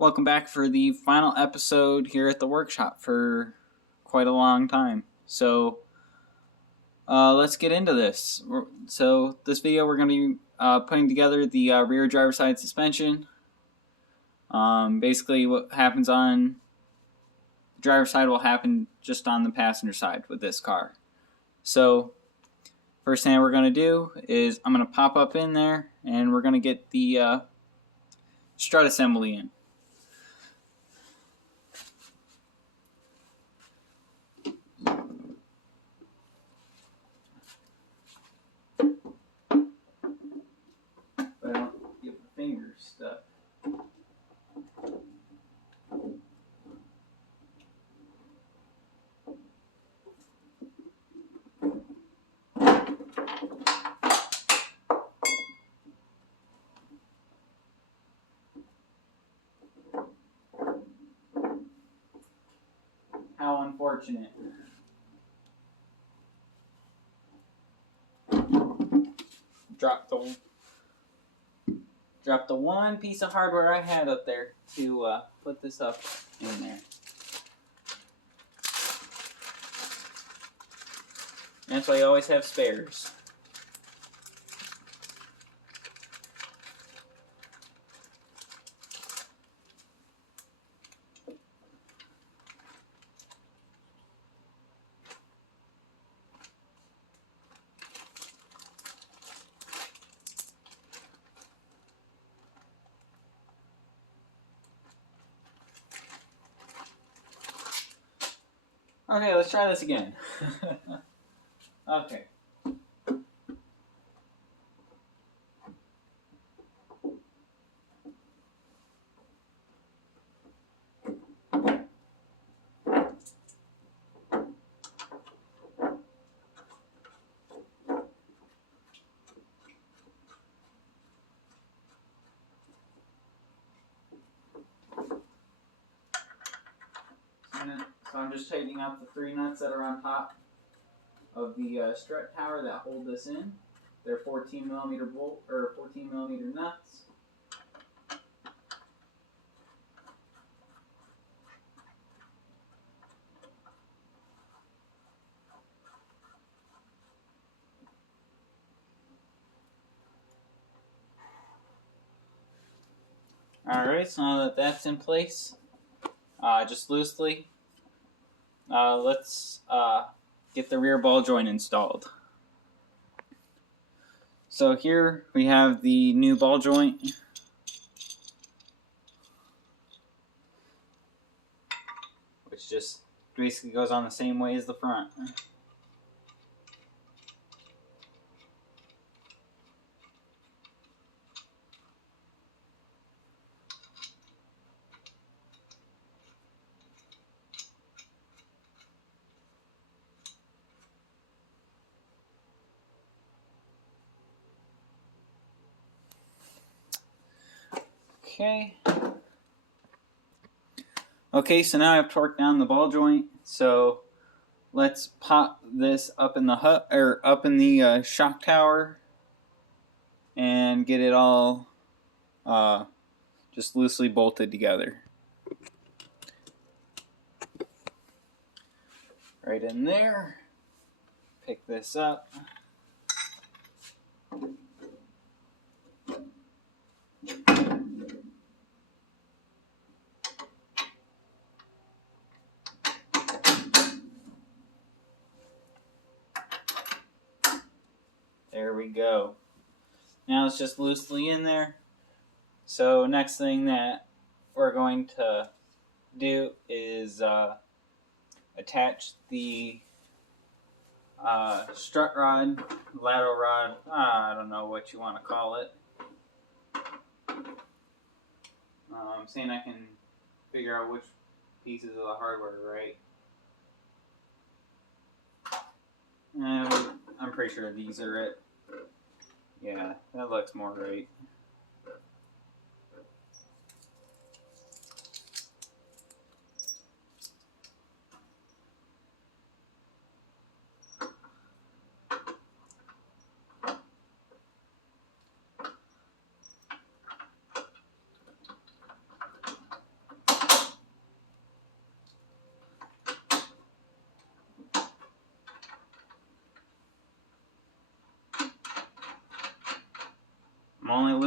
Welcome back for the final episode here at the workshop for quite a long time. So let's get into this. So this video we're going to be putting together the rear driver side suspension. Basically what happens on the driver's side will happen just on the passenger side with this car. So first thing we're going to do is I'm going to pop up in there and we're going to get the strut assembly in. But I don't get my fingers stuck. How unfortunate. Drop the one piece of hardware I had up there to put this up in there. That's why you always have spares. Okay, let's try this again. Okay. So I'm just tightening up the 3 nuts that are on top of the strut tower that hold this in. They're 14mm bolt or 14mm nuts. Alright, so now that that's in place, just loosely, let's get the rear ball joint installed. So here we have the new ball joint. Which just basically goes on the same way as the front. Okay, so now I've torqued down the ball joint. So let's pop this up in the up in the shock tower and get it all just loosely bolted together. Right in there. Pick this up. There we go. Now it's just loosely in there. So next thing that we're going to do is attach the strut rod, lateral rod, I don't know what you want to call it. I'm saying I can figure out which pieces of the hardware are right. I'm pretty sure these are it. Yeah, that looks more right.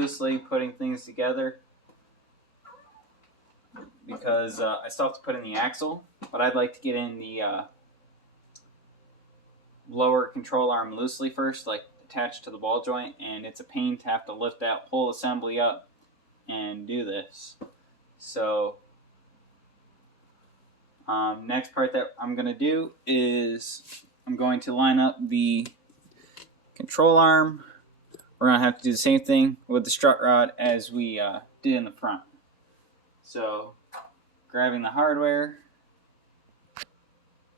loosely putting things together because I still have to put in the axle, but I'd like to get in the lower control arm loosely first, like attached to the ball joint, and it's a pain to have to lift that whole assembly up and do this. So next part that I'm going to do is I'm going to line up the control arm. We're going to have to do the same thing with the strut rod as we did in the front. So grabbing the hardware,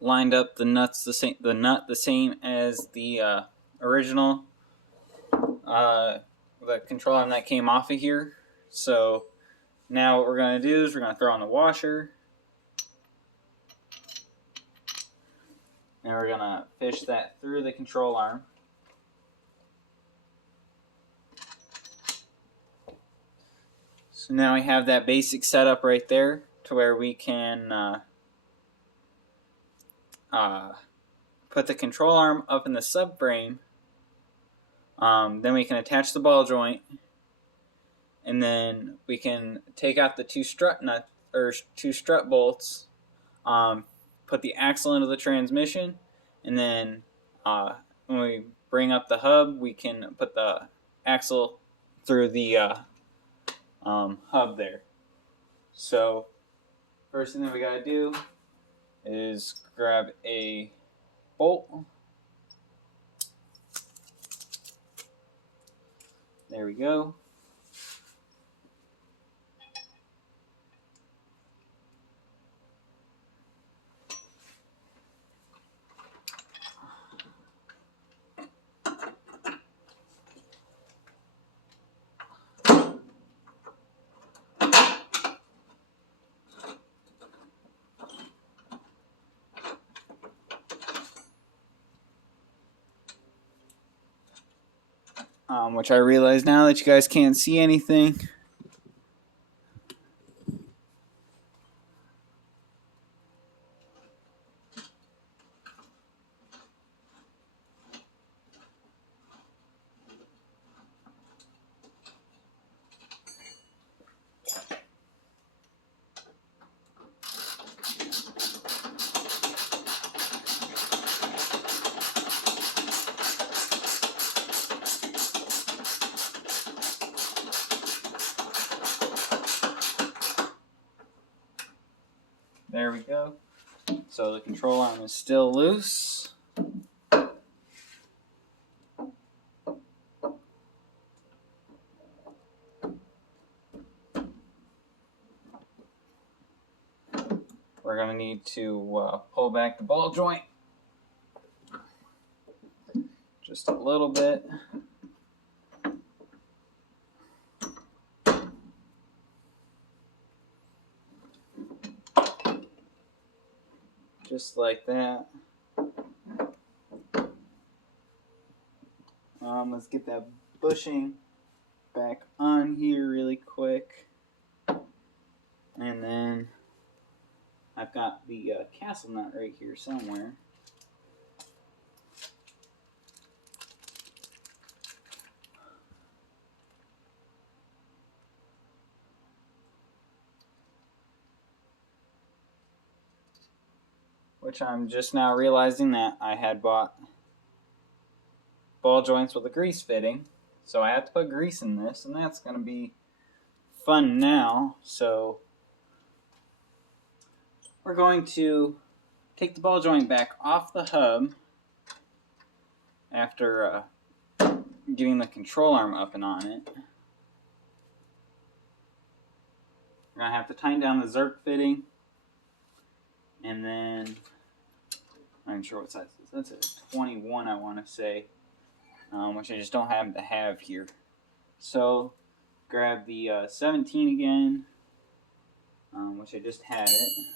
lined up the nuts the nut the same as the original the control arm that came off of here. So now what we're going to do is we're going to throw on the washer, and we're going to fish that through the control arm. So now we have that basic setup right there to where we can put the control arm up in the subframe. Then we can attach the ball joint, and then we can take out the two strut bolts, put the axle into the transmission, and then when we bring up the hub, we can put the axle through the hub there. So first thing that we gotta do is grab a bolt. There we go. Which I realize now that you guys can't see anything. There we go. So the control arm is still loose. We're going to need to pull back the ball joint just a little bit. Just like that. Let's get that bushing back on here really quick. And then I've got the castle nut right here somewhere. Which I'm just now realizing that I had bought ball joints with a grease fitting. So I have to put grease in this, and that's going to be fun now. So we're going to take the ball joint back off the hub after getting the control arm up and on it. We're going to have to tighten down the Zerk fitting, and then I'm not sure what size it is. That's a 21, I want to say, which I just don't happen to have here. So grab the 17 again, which I just had it.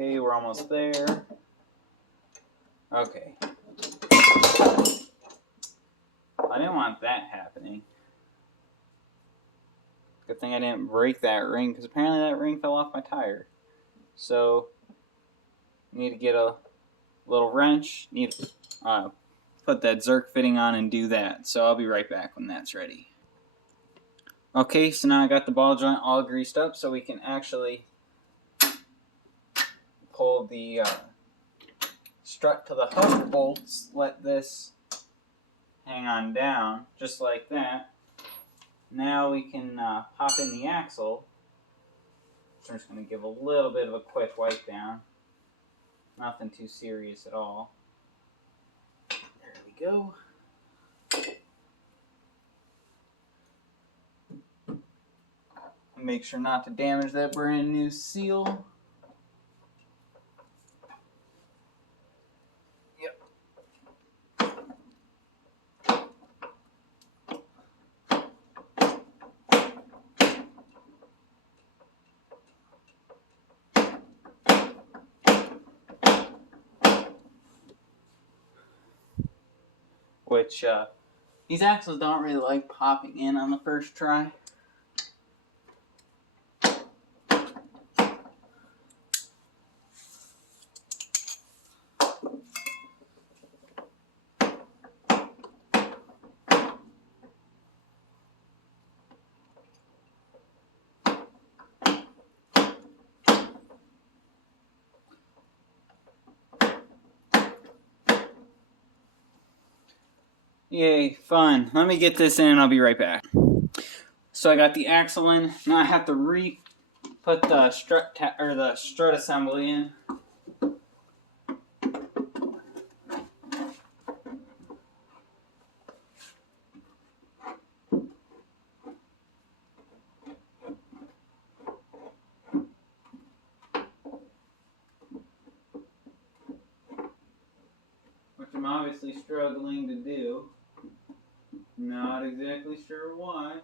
Okay, we're almost there. Okay. I didn't want that happening. Good thing I didn't break that ring, because apparently that ring fell off my tire. So, need to get a little wrench, need to put that Zerk fitting on and do that. So I'll be right back when that's ready. Okay, so now I got the ball joint all greased up so we can actually pull the strut to the hub bolts, let this hang on down, just like that. Now we can pop in the axle. So I'm just going to give a little bit of a quick wipe down. Nothing too serious at all. There we go. Make sure not to damage that brand new seal. Yep. Which, these axles don't really like popping in on the first try. Yay, fun. Let me get this in and I'll be right back. So I got the axle in. Now I have to put the strut assembly in. Which I'm obviously struggling to do. Not exactly sure why.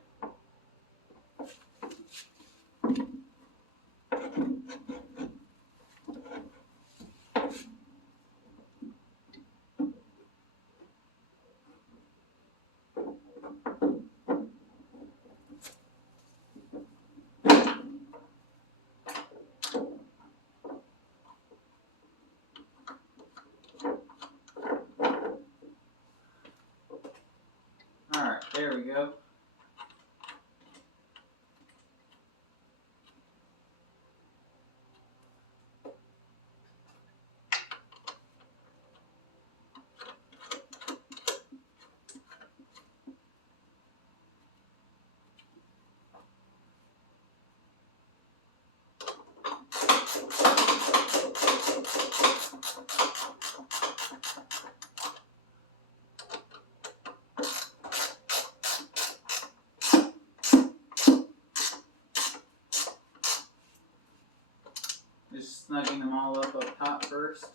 Alright, there we go. Just snugging them all up top first.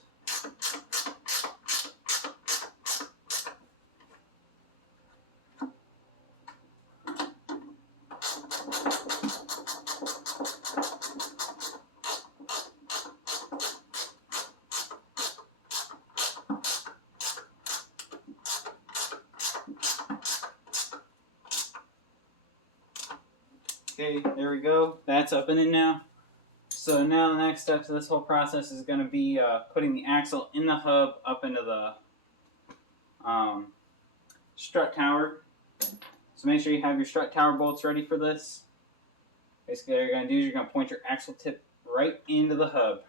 Okay, there we go. That's up and in now. So now the next step to this whole process is going to be putting the axle in the hub up into the strut tower. So make sure you have your strut tower bolts ready for this. Basically what you're going to do is you're going to point your axle tip right into the hub.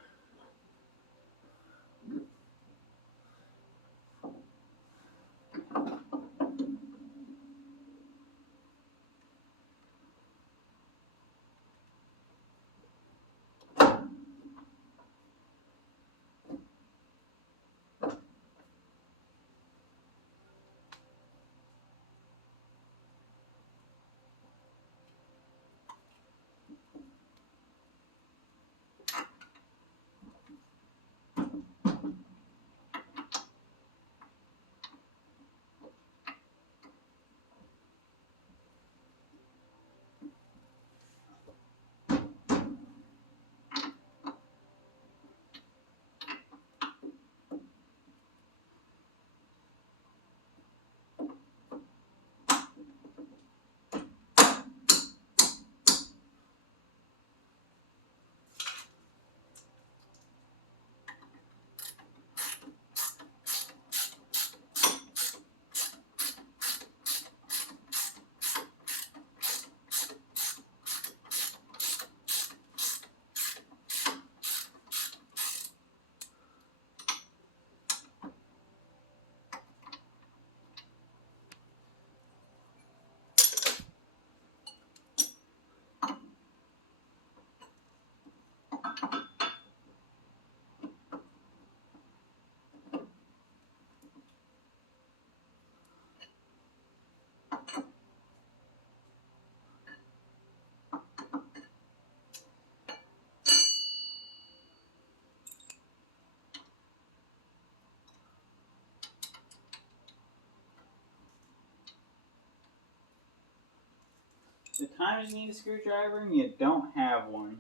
times you need a screwdriver and you don't have one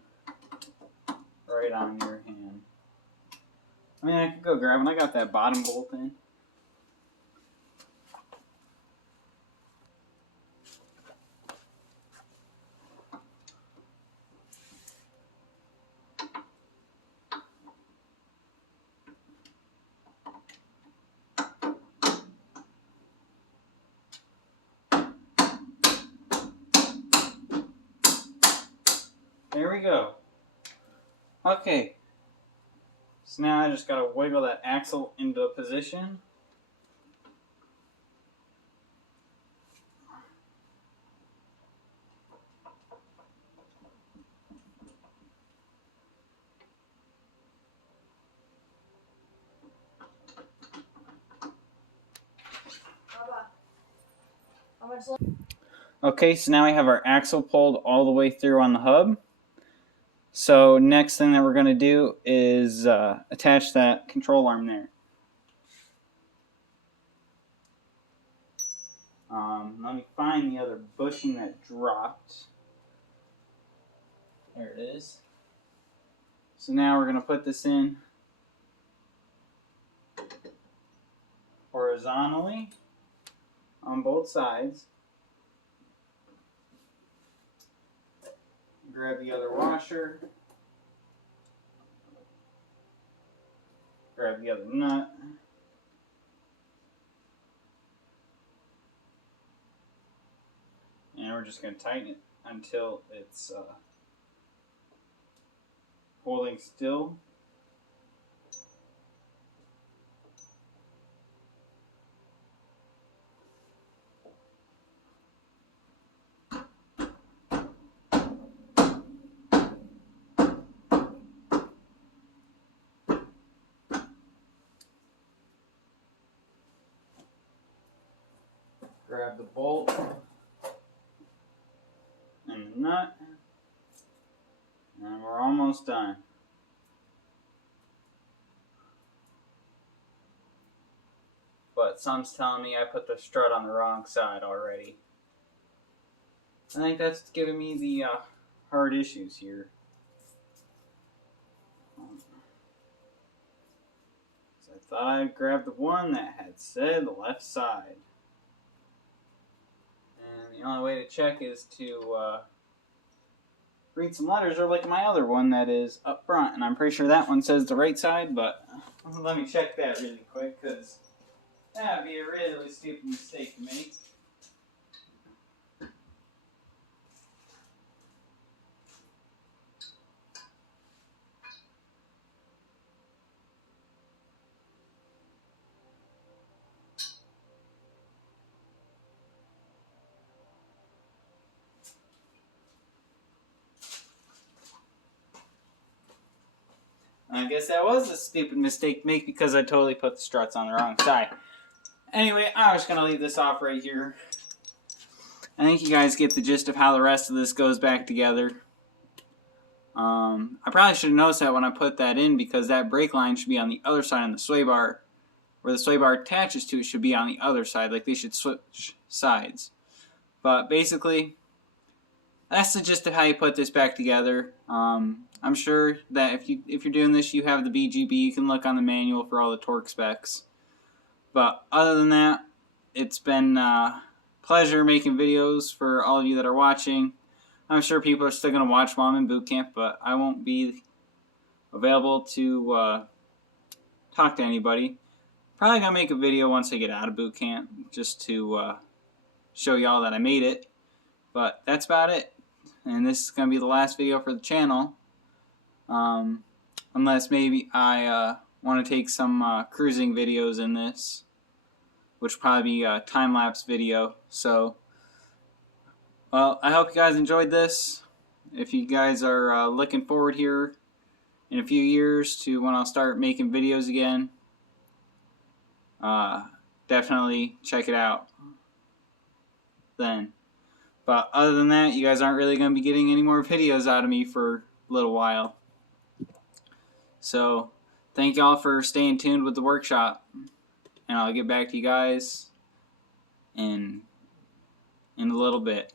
right on your hand. I mean, I could go grab one. I got that bottom bolt in. There we go. Okay. So now I just gotta wiggle that axle into position. Okay, so now we have our axle pulled all the way through on the hub. So next thing that we're going to do is attach that control arm there. Let me find the other bushing that dropped. There it is. So now we're going to put this in horizontally on both sides. Grab the other washer. Grab the other nut. And we're just going to tighten it until it's holding still. Grab the bolt and the nut, and we're almost done. But some's telling me I put the strut on the wrong side already. I think that's giving me the hard issues here. So I thought I'd grab the one that had said the left side. And the only way to check is to read some letters, or like my other one that is up front, and I'm pretty sure that one says the right side, but let me check that really quick, because that would be a really stupid mistake to make. I guess that was a stupid mistake to make because I totally put the struts on the wrong side. Anyway, I'm just going to leave this off right here. I think you guys get the gist of how the rest of this goes back together. I probably should have noticed that when I put that in, because that brake line should be on the other side on the sway bar. Where the sway bar attaches to it should be on the other side. Like, they should switch sides. But basically, that's the gist of how you put this back together. I'm sure that if you're doing this, you have the BGB. You can look on the manual for all the torque specs. But other than that, it's been a pleasure making videos for all of you that are watching. I'm sure people are still going to watch while I'm in boot camp, but I won't be available to talk to anybody. Probably going to make a video once I get out of boot camp, just to show y'all that I made it. But that's about it. And this is going to be the last video for the channel. Unless maybe I want to take some cruising videos in this, which will probably be a time-lapse video. So, well, I hope you guys enjoyed this. If you guys are looking forward here in a few years to when I'll start making videos again, definitely check it out then. But other than that, you guys aren't really going to be getting any more videos out of me for a little while. So, thank y'all for staying tuned with the workshop. And I'll get back to you guys in a little bit.